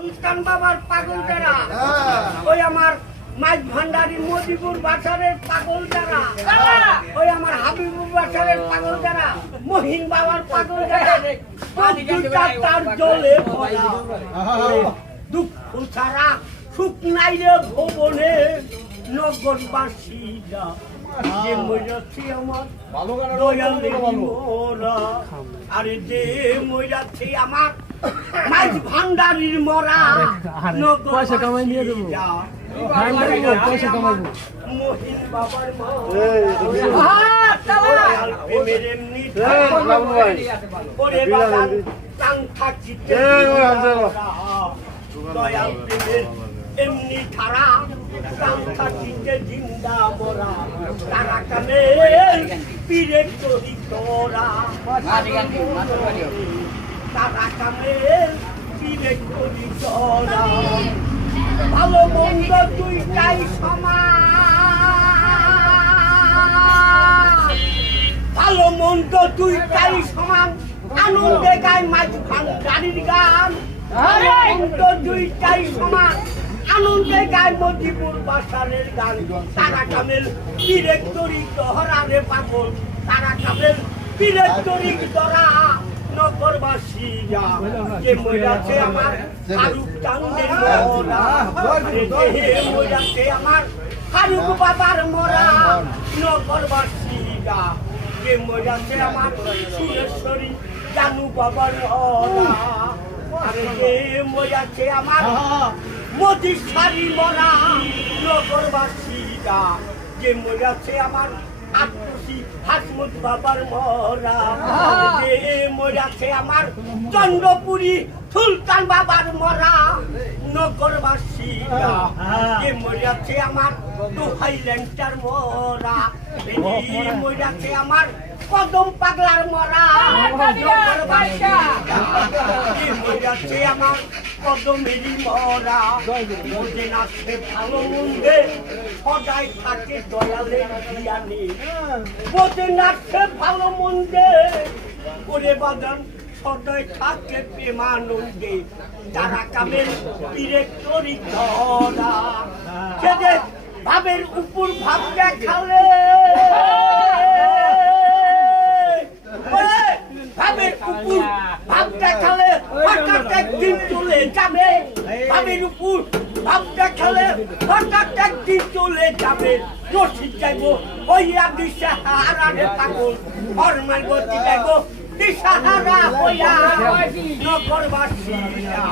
সুলতান বাবার পাগল যারা, ওই আমার মাইক ভান্ডারি মজিবুর বাসারের পাগল যারা, ওই আমার হাবিবুর বাসারের পাগল যারা, মহিন বাবার পাগল যারা, তার জলে দুঃখ ছাড়া সুখ নাই রে ভবনে নগরবাসীরা যে মইরাছি আমার দয়াল মোরা, আরে যে মইরাছি আমার মাইক ভান্ডারির মরা পয়সা কামাই নিয়ে দেবো, পয়সা কামাবো। মহিন বাবার দয়াল প্রেমের এমনি ধারা থাকিতে জিন্দা মরা, তারা কামের পীরে তরি তোরা, তারা কামের পীরে তরি তোরা। ভালো মন্দ দুইটাই সমান, ভালো মন্দ দুইটাই সমান, আনন্দে গায় মাঝ ভান্ডারির গান। মন্দ দুইটাই সমান, আনন্দে গায় মজিবুর বাসারের গান। তারা কামেল পীরের তরি দহরারে পাগল, তারা কামেল পীরের তরি দরা নগরবাসীরা যে মইরাছে আমার ফারুক চাঁদের মরা, মইরাছে আমার ফারুক বাবার মরা নগরবাসীরা যে মইরাছে আমার সুরেশ্বরী জানু বাবার মরা, আরে যে মইরাছে আমার মজিসারি মরা নগরবাসীরা যে মইরাছে আমার আত্মসী হাসমুদ বাবার মরা, যে মরাছে আমার চন্দ্রপুরী সুলতান বাবার মরা নগরবাসীরা যে মরাছে আমার হাইল্যান্ডার মরা, মরাছে আমার কদম পাগলার মরা নগরবাসীরা যে মরাছে আমার কদমেরই মরা। মধ্যে নাচে ভালো মন্দে সদাই থাকে দয়ালের জ্ঞানে, মধ্যে নাচে ভালো মন্দে করে বাদান সদাই থাকে প্রেমানন্দে। তারা কামের পীরে তরি ধরা, সে যে ভাবের উপর ভাব দেখালে, ভাবের উপর ভাব দেখালে হঠাৎ একদিন চলে যাবে, ভাবের উপর ভাব দেখালে হঠাৎ একদিন চলে যাবে। রশিদ যাইব হইয়া দিশাহারা রে পাগল, ফরমাল গতি যাইব দিশাহারা হইয়া নগরবাসীরা।